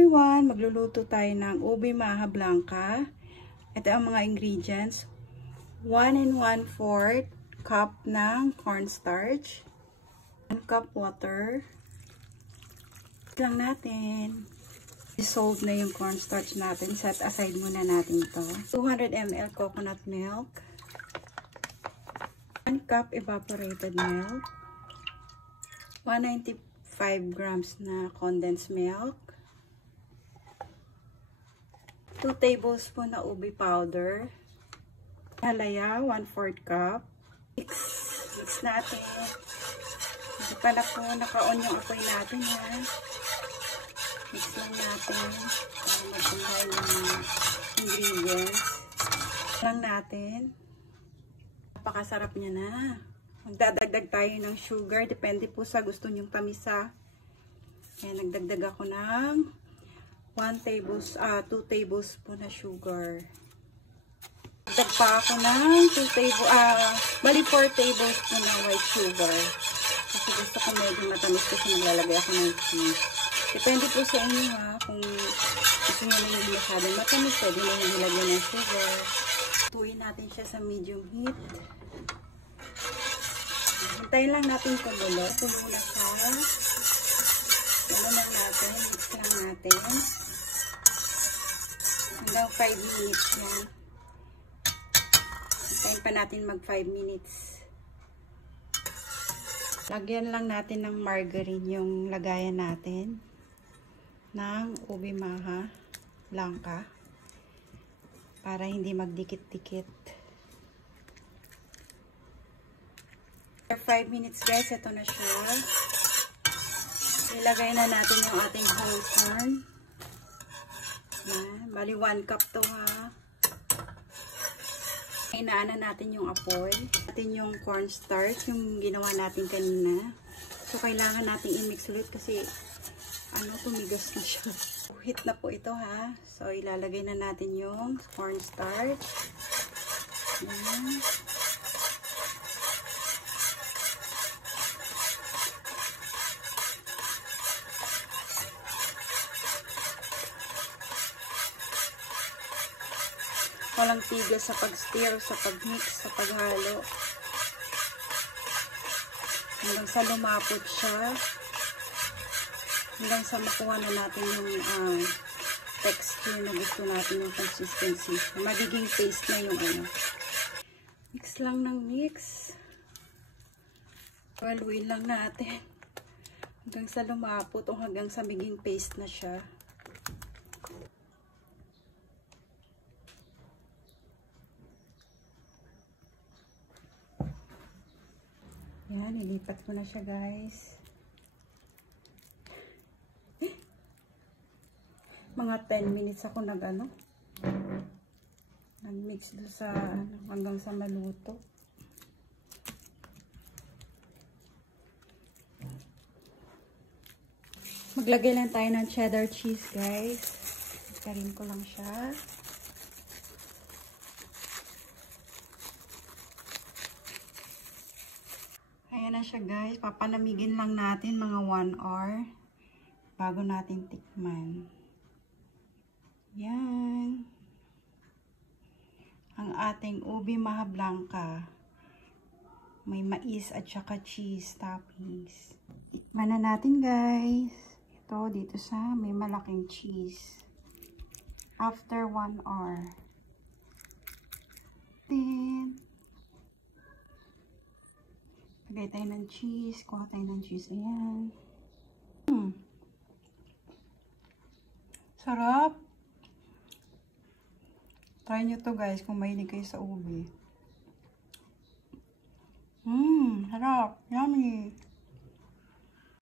everyone! Magluluto tayo ng ube maha blanca. Ito ang mga ingredients. 1 1/4 cup ng cornstarch. 1 cup water. Lang natin. Dissolve na yung cornstarch natin. Set aside muna natin to. 200 ml coconut milk. 1 cup evaporated milk. 195 grams na condensed milk. 2 tablespoons na ube powder. Halaya, 1/4 cup. Mix natin. Hindi pala po naka-on yung apoy natin, ha. Mix lang natin. Para magpungay yung ingredients. Lang natin. Napakasarap niya na. Magdadagdag tayo ng sugar. Depende po sa gusto nyong tamisa. Kaya nagdagdag ako ng 2 tablespoon na sugar. Dagdag pa ako ng 4 tablespoon na white sugar. Kasi gusto ko medyo matamis kasi maglalagay ako ng cheese. Depende po sa inyo, ha. Kung gusto nyo na hindi masyadong matamis, pwede na yung nilagyan ng sugar. Tuyin natin siya sa medium heat. Hintayin lang natin kumulo. Tulo na siya. Tulo lang natin. Mix lang natin. Hanggang 5 minutes yan. Hintayin pa natin mag 5 minutes. Lagyan lang natin ng margarine yung lagayan natin ng ube maha blanca para hindi magdikit-dikit. For 5 minutes guys, ito na siya. Ilagay na natin yung ating whole corn. Bali 1 cup to, ha. Inaanan natin yung apoy. Natin yung cornstarch, yung ginawa natin kanina. So, kailangan natin i-mix ulit kasi tumigas na siya. Heat na po ito, ha. So, ilalagay na natin yung cornstarch. Ayan. Walang tigil sa pag-stir, sa pag-mix, sa paghalo. Hanggang sa lumapot siya. Hanggang sa makuha na natin yung texture na gusto natin, yung consistency. Magiging paste na yung Mix lang ng mix. Haluin lang natin. Hanggang sa lumapot o hanggang sa maging paste na siya. Yan, ilipat ko na siya guys. Mga 10 minutes ako nag-mix doon sa hanggang sa maluto. Maglagay lang tayo ng cheddar cheese guys. Karin ko lang siya. Ayan na siya guys. Papanamigin lang natin mga 1 hour bago natin tikman. Yan. Ang ating ube maha blanca. May mais at saka cheese toppings. Tikman na natin guys. Ito dito sa may malaking cheese. After 1 hour. Then lagay tayo ng cheese. Kuha tayo ng cheese. Ayan. Sarap. Try nyo to guys kung mahilig kayo sa ube. Sarap. Yummy.